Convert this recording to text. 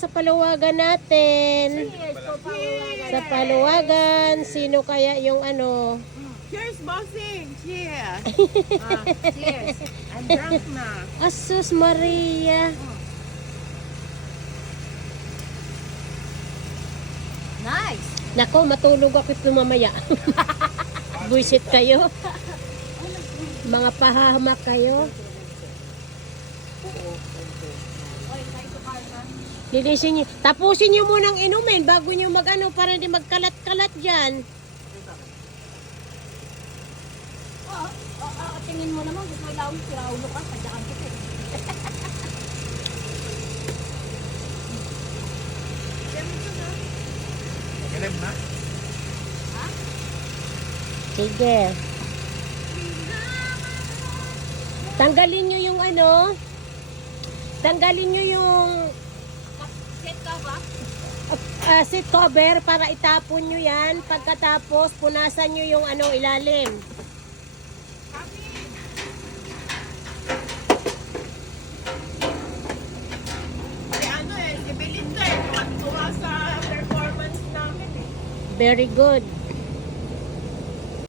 sa paluwagan natin. Cheers po, paluwagan. Sa paluwagan, sino kaya yung ano? Cheers, bossing! Cheers! Cheers. I'm drunk na. Asus Maria. Nice. Nako, matulog ako ito mamaya. Buisit kayo. Mga pahamak kayo. Linisin niyo. Tapusin niyo munang inumin bago niyo mag-ano para hindi magkalat-kalat dyan. Tingin mo naman, gusto mo lang siraulo ka, padyakan kita eh. Galim na. Sige. Tanggalin niyo yung ano. Tanggalin niyo yung Set ka ba? seat cover para itapon nyo yan. Pagkatapos, punasan nyo yung ano, ilalim. Si ano eh, si Belinda eh, tuwa sa performance namin eh. Very good.